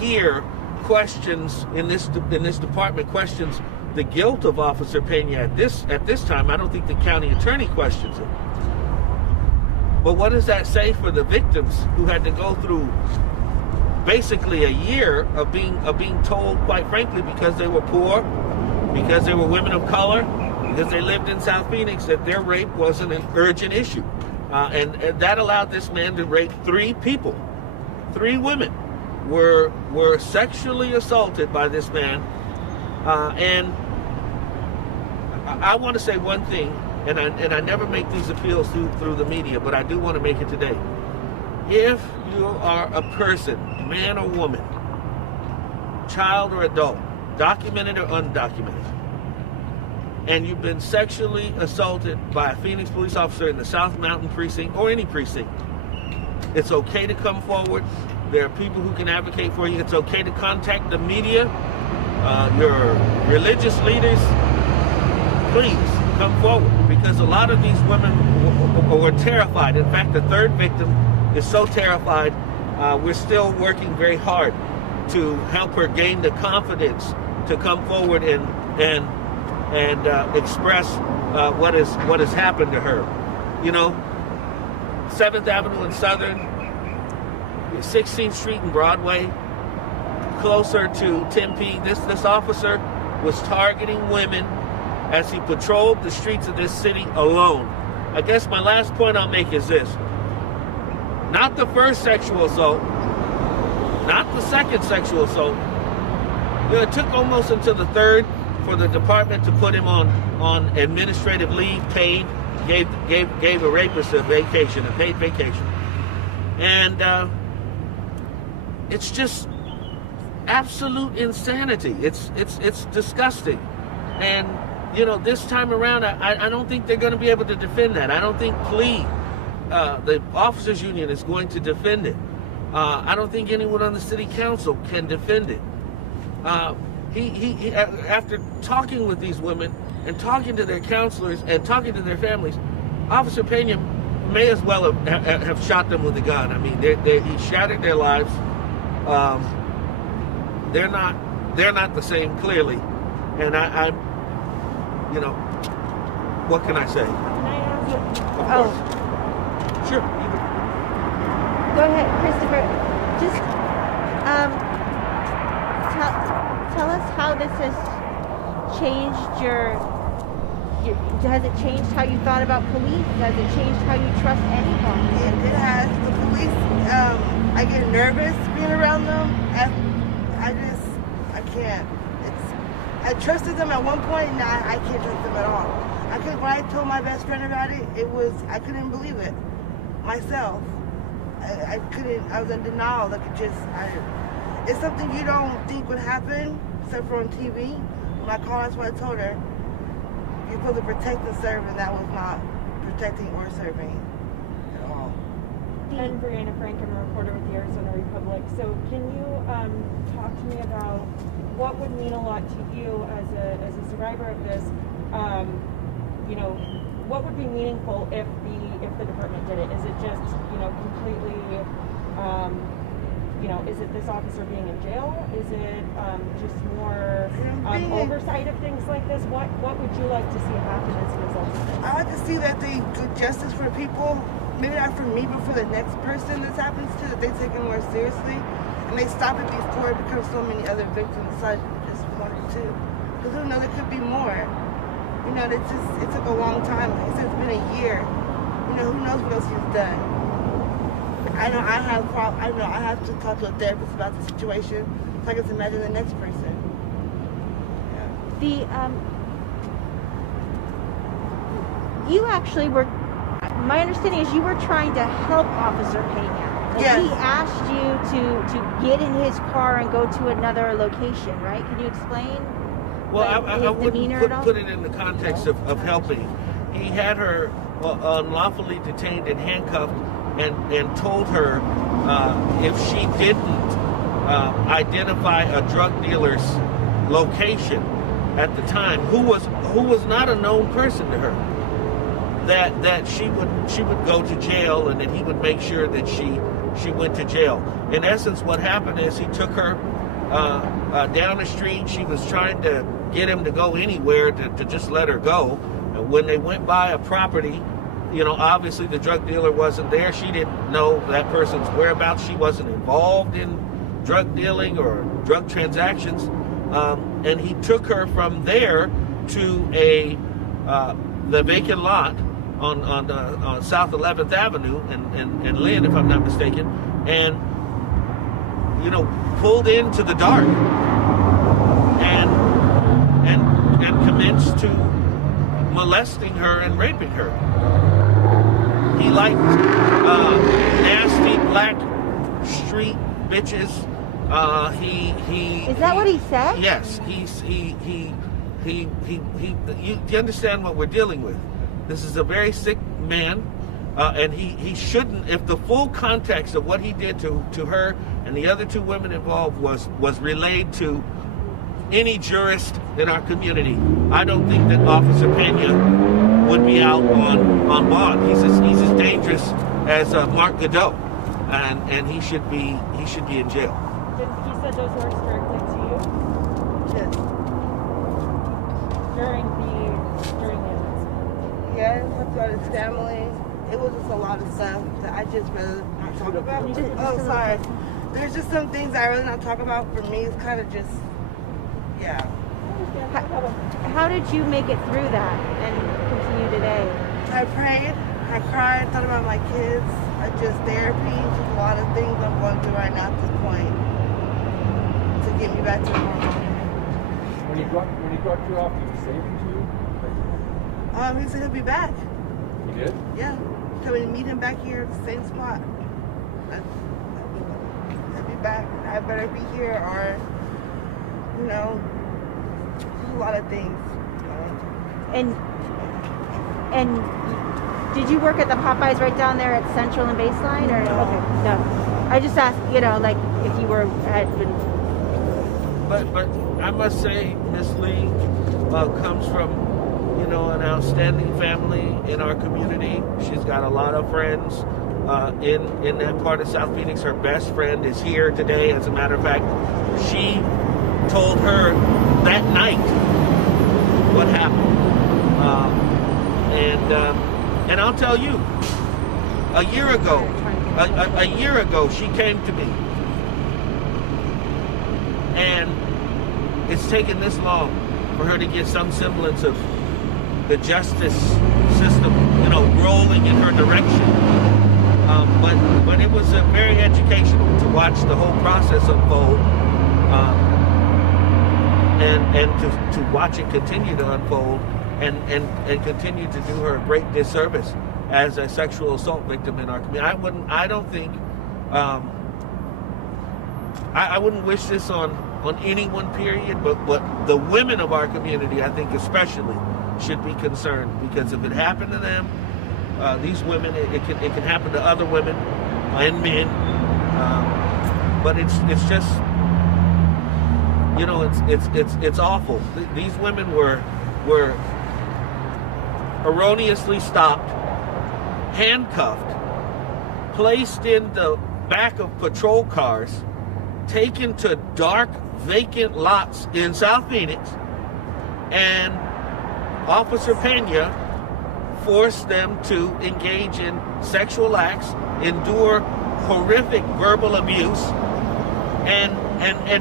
here questions in this department questions the guilt of Officer Pena at this time. I don't think the county attorney questions it. But what does that say for the victims who had to go through basically a year of being told, quite frankly, because they were poor, because they were women of color, because they lived in South Phoenix, that their rape wasn't an urgent issue, and that allowed this man to rape 3 people. 3 women were sexually assaulted by this man, and I want to say one thing, and I never make these appeals through the media, but I do want to make it today. If you are a person, man or woman, child or adult, documented or undocumented, and you've been sexually assaulted by a Phoenix police officer in the South Mountain precinct or any precinct, it's okay to come forward. There are people who can advocate for you. It's okay to contact the media, your religious leaders. Please come forward, because a lot of these women were terrified. In fact, the 3rd victim is so terrified. We're still working very hard to help her gain the confidence to come forward and express what has happened to her. You know, 7th Avenue and Southern, 16th Street and Broadway, closer to Tempe. This officer was targeting women as he patrolled the streets of this city alone. I guess my last point I'll make is this. Not the first sexual assault, not the second sexual assault. You know, it took almost until the 3rd for the department to put him on administrative leave, paid, gave a rapist a paid vacation. And it's just absolute insanity. It's disgusting. And you know, this time around, I don't think they're going to be able to defend that. I don't think the officers union is going to defend it. I don't think anyone on the city council can defend it. He after talking with these women and talking to their counselors and talking to their families, Officer Pena may as well have shot them with a gun. I mean, he shattered their lives. They're not the same, clearly, and I you know, what can I say? Can I ask you? Of course. Sure. Go ahead, Krystofer. Just tell us how this has changed has it changed how you thought about police? Has it changed how you trust anyone? It has. The police, I get nervous being around them. I can't. I trusted them at one point, and now I can't trust them at all. When I told my best friend about it, I couldn't believe it myself. I couldn't. I was in denial. It's something you don't think would happen, except for on TV. When I called, that's what I told her. You're supposed to protect and serve, and that was not protecting or serving at all. I'm Brianna Frank. I'm a reporter with the Arizona Republic. So can you talk to me about what would mean a lot to you as a survivor of this? You know, what would be meaningful if the department did it? Is it just, you know, completely, you know, is it this officer being in jail? Is it just more oversight of things like this? What would you like to see happen as a result of this? I like to see that they do justice for people. Maybe not for me, but for the next person this happens to, that they take it more seriously. And they stop it before it becomes so many other victims besides just 1 or 2. Because who knows, there could be more. You know, it took a long time. It's been a year. You know, who knows what else he's done. I know I have to talk to a therapist about the situation so I can imagine the next person. Yeah. You actually were, my understanding is you were trying to help Officer Pena. Yes. He asked you to get in his car and go to another location, right? Can you explain? Well, I wouldn't put it in the context of helping. He had her unlawfully detained and handcuffed and told her if she didn't identify a drug dealer's location at the time, who was not a known person to her, that she would go to jail, and that he would make sure that she she went to jail. In essence, what happened is he took her down the street. She was trying to get him to go anywhere to just let her go. And when they went by a property, obviously the drug dealer wasn't there. She didn't know that person's whereabouts. She wasn't involved in drug dealing or drug transactions. And he took her from there to the vacant lot on South 11th Avenue in Lynn, if I'm not mistaken, and pulled into the dark and commenced to molesting her and raping her. He liked nasty black street bitches. Is that what he said? Yes, you understand what we're dealing with. This is a very sick man, and he shouldn't, if the full context of what he did to her and the other two women involved was relayed to any jurist in our community, I don't think that Officer Pena would be out on bond. He's as dangerous as Mark Godot, and he should be in jail. He said those words directly to you? Yes. During the events? Yeah, I talked about his family. It was just a lot of stuff that I just rather not talk about. Oh, sorry. There's just some things I really not talk about. For me, it's kind of just, yeah. How did you make it through that and continue today? I prayed, I cried, thought about my kids. I just therapy, just a lot of things I'm going through right now at this point to get me back to normal. When he dropped you off, he was saving to you? He said he'll be back. He did? Yeah. Coming to meet him back here at the same spot. He'll be back. I better be here or, just a lot of things. And did you work at the Popeyes right down there at Central and Baseline? Or No. Okay, no. I just asked, like if you had been. But I must say, Miss Lee comes from, an outstanding family in our community. She's got a lot of friends in that part of South Phoenix. Her best friend is here today. As a matter of fact, she told her that night what happened. And I'll tell you, a year ago, she came to me. And it's taken this long for her to get some semblance of the justice system, rolling in her direction. But it was very educational to watch the whole process unfold, and to watch it continue to unfold, and continue to do her a great disservice as a sexual assault victim in our community. I wouldn't wish this on anyone, period, but the women of our community, I think especially, should be concerned, because if it happened to them, these women, it can happen to other women and men, but it's just, it's awful. These women were erroneously stopped, handcuffed, placed in the back of patrol cars, taken to dark, vacant lots in South Phoenix, and Officer Pena forced them to engage in sexual acts, endure horrific verbal abuse, and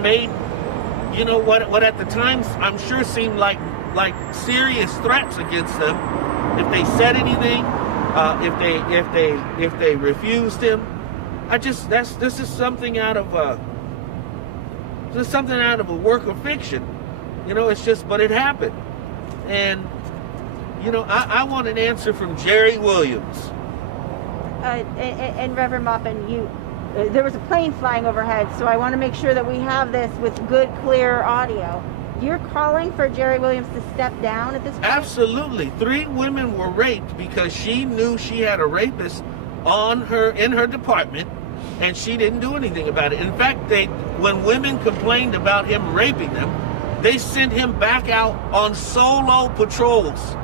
made, what at the time I'm sure seemed like serious threats against them if they said anything, if they refused him. This is something out of a work of fiction. But it happened. And, I want an answer from Jerry Williams. And Reverend Maupin, there was a plane flying overhead, so I want to make sure that we have this with good, clear audio. You're calling for Jerry Williams to step down at this point? Absolutely. 3 women were raped because she knew she had a rapist in her department, and she didn't do anything about it. In fact, when women complained about him raping them, they sent him back out on solo patrols.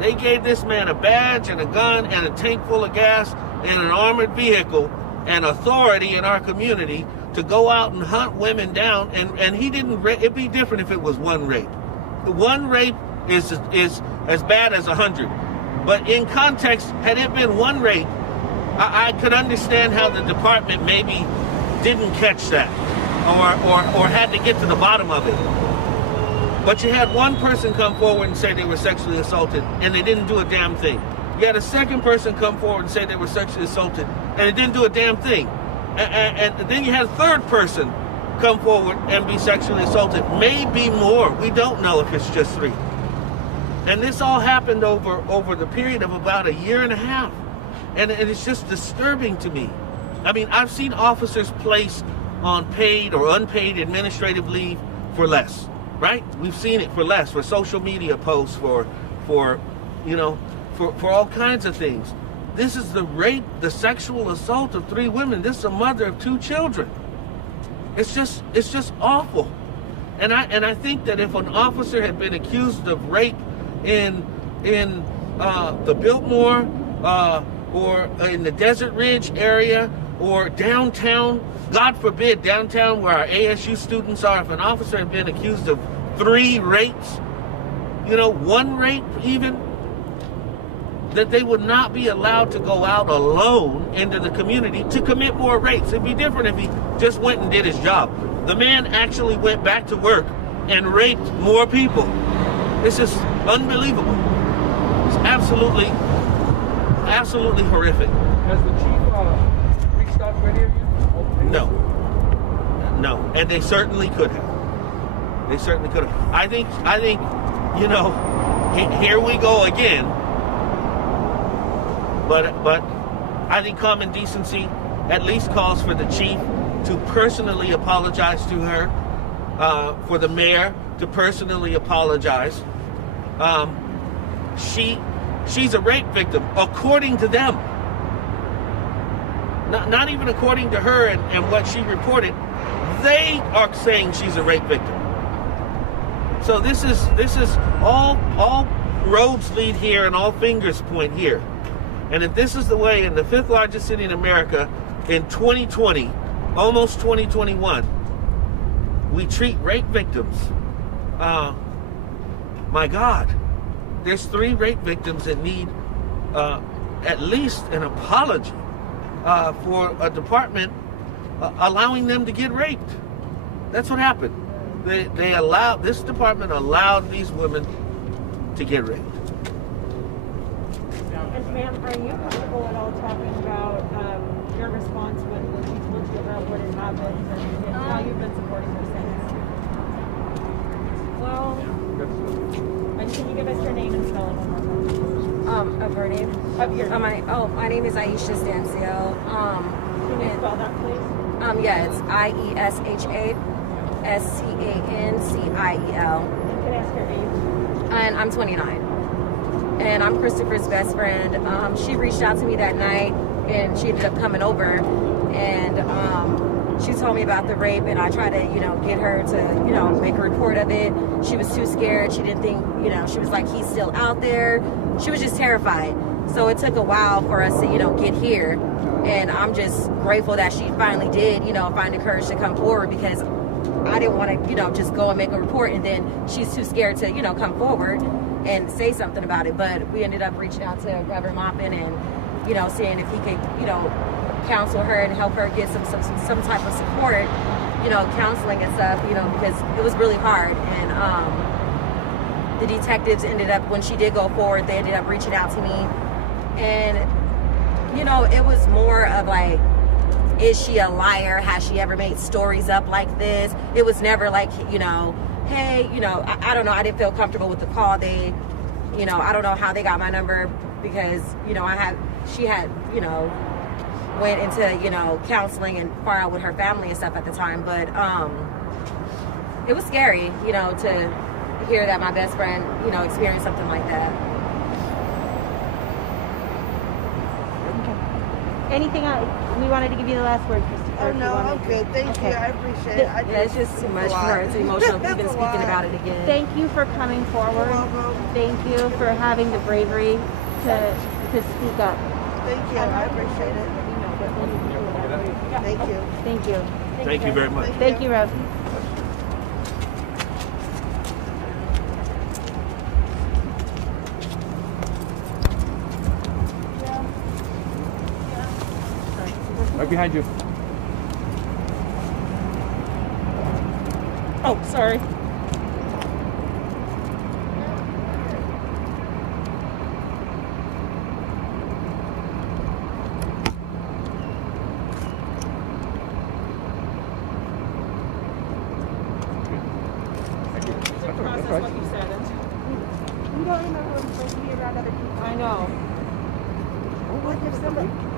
They gave this man a badge and a gun and a tank full of gas in an armored vehicle and authority in our community to go out and hunt women down, and he didn't. It'd be different if it was one rape. One rape is as bad as 100. But in context, had it been one rape, I could understand how the department maybe didn't catch that, or had to get to the bottom of it. But you had one person come forward and say they were sexually assaulted, and they didn't do a damn thing. You had a second person come forward and say they were sexually assaulted, and they didn't do a damn thing. And then you had a third person come forward and be sexually assaulted. Maybe more. We don't know if it's just 3. And this all happened over the period of about a year and a half. And it's just disturbing to me. I mean, I've seen officers placed on paid or unpaid administrative leave for less, right? We've seen it for less, for social media posts, for all kinds of things. This is the rape, the sexual assault of 3 women. This is a mother of 2 children. It's just awful. And I think that if an officer had been accused of rape in the Biltmore or in the Desert Ridge area or downtown, God forbid, downtown where our ASU students are, if an officer had been accused of 3 rapes, 1 rape even, that they would not be allowed to go out alone into the community to commit more rapes. It'd be different if he just went and did his job. The man actually went back to work and raped more people. It's just unbelievable. It's absolutely horrific. Has the chief reached out to any of you? No, and they certainly could have. I think, here we go again. But I think common decency at least calls for the chief to personally apologize to her, for the mayor to personally apologize. She's a rape victim, according to them. Not even according to her and what she reported. They are saying she's a rape victim. So this is all roads lead here and all fingers point here. And if this is the way in the 5th largest city in America in 2020, almost 2021, we treat rape victims, my God, there's 3 rape victims that need at least an apology for a department allowing them to get raped. That's what happened. This department allowed these women to get raped. And ma'am, are you comfortable at all talking about your response when she told you about what had happened and how you've been supporting her since? Well, And can you give us your name and spelling one more time? of her name. Of your My name is Aisha Stansio. Can you spell that, please? Yeah, it's IESHA SCANCIEL. Can I ask your age? And I'm 29. And I'm Krystofer's best friend. She reached out to me that night, and she ended up coming over, and she told me about the rape, and I tried to, get her to, make a report of it. She was too scared. She didn't think, she was like, he's still out there. She was just terrified. So it took a while for us to, get here. And I'm just grateful that she finally did, find the courage to come forward, because I didn't want to, just go and make a report, and then she's too scared to, come forward and say something about it. But we ended up reaching out to Reverend Maupin and, seeing if he could, counsel her and help her get some type of support, counseling and stuff, because it was really hard. And the detectives ended up, when she did go forward, they ended up reaching out to me. And, it was more of like, is she a liar? Has she ever made stories up like this? It was never like, hey, I don't know. I didn't feel comfortable with the call. They, I don't know how they got my number, because, she had, went into, counseling and far out with her family and stuff at the time. But it was scary, to hear that my best friend, experienced something like that. Anything else? We wanted to give you the last word, Krystofer. Oh, no, I'm good. Thank you. I appreciate it. Yeah, it's just too much for her. It's emotional. We've been speaking about it again. Thank you for coming forward. Thank you for having the bravery to speak up. Thank you. I appreciate it. Thank you. Thank you. Thank you very much. Thank you, Rev. Right behind you. Oh, sorry. Thank you. To That's all right. process That's all what right. you said. You don't remember when you're supposed to be around other people. I know. What if somebody?